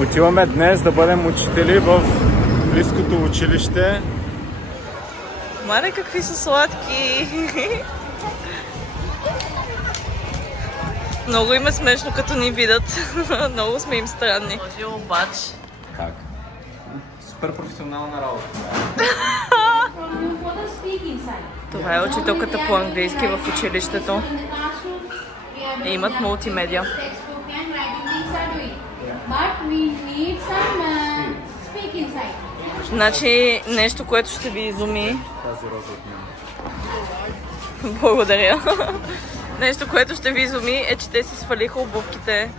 Отиваме днес да бъдем учители в близкото училище. Мале, какви са сладки! Много им е смешно, като ни видят. Много сме им странни. Обаче. Как? Супер професионална работа. Това е учителката по английски в училището. И имат мултимедиа. Значи нещо, което ще ви изуми. Тази роза от мен. Благодаря. Нещо, което ще ви изуми е, че те си свалиха обувките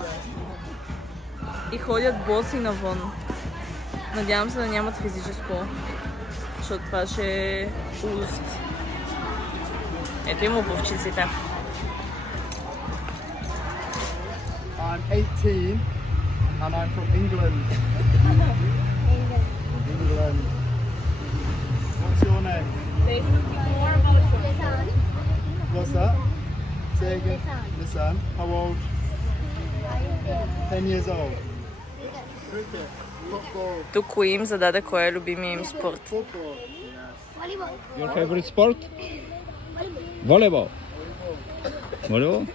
и ходят боси навън. Надявам се да нямат физическо, защото това ще е уст. Ето им обувчиците. I'm 18 and I'm from England. England. What's your name? Say something more about yourself. What's that? Say again. Nissan. How old? 10 years old. Cricket. Football. Тук им зададе кой е любимия им спорт. Football. Your favorite sport? Volleyball. Volleyball?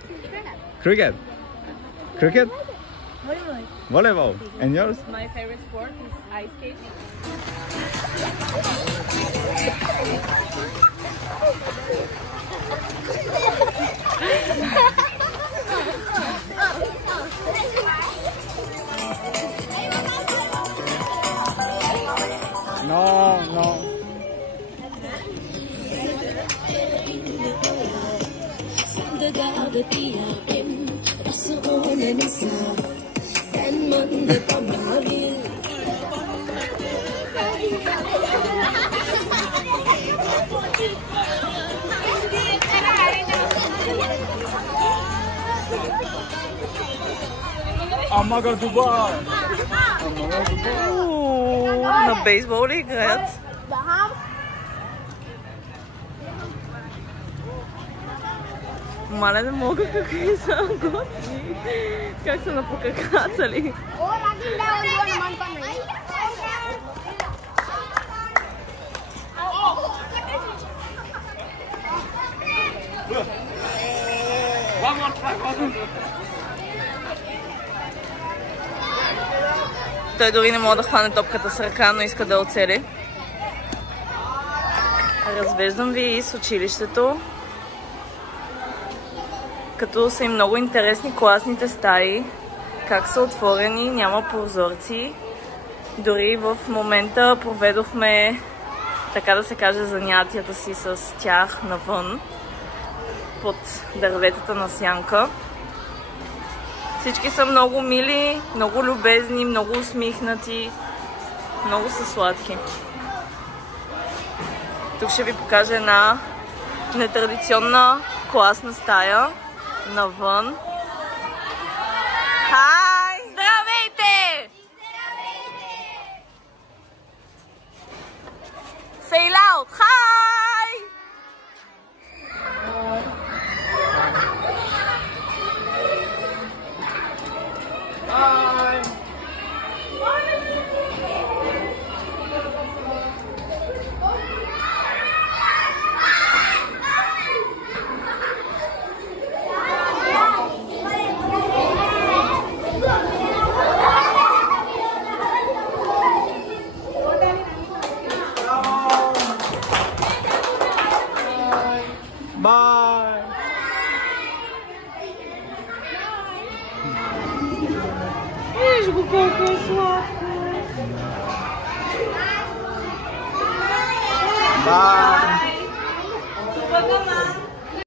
Cricket. Cricket? Volleyball. And yours? My favorite sport is ice skating. No, no. Амага Дубай! На бейсбол ли играят? Мале, не мога какви са готини. Как са напокакацали. Той дори не може да хване топката с ръка, но иска да оцели. Развеждам ви из училището. Като са и много интересни класните стаи. Как са отворени, няма прозорци. Дори в момента проведохме, така да се каже, занятията си с тях навън. Под дърветата на сянка. Всички са много мили, много любезни, много усмихнати, много са сладки. Тук ще ви покажа една нетрадиционна класна стая навън. Хай! Здравейте! Say loud! Хай! Bye! Виж го колко е сладко! Bye!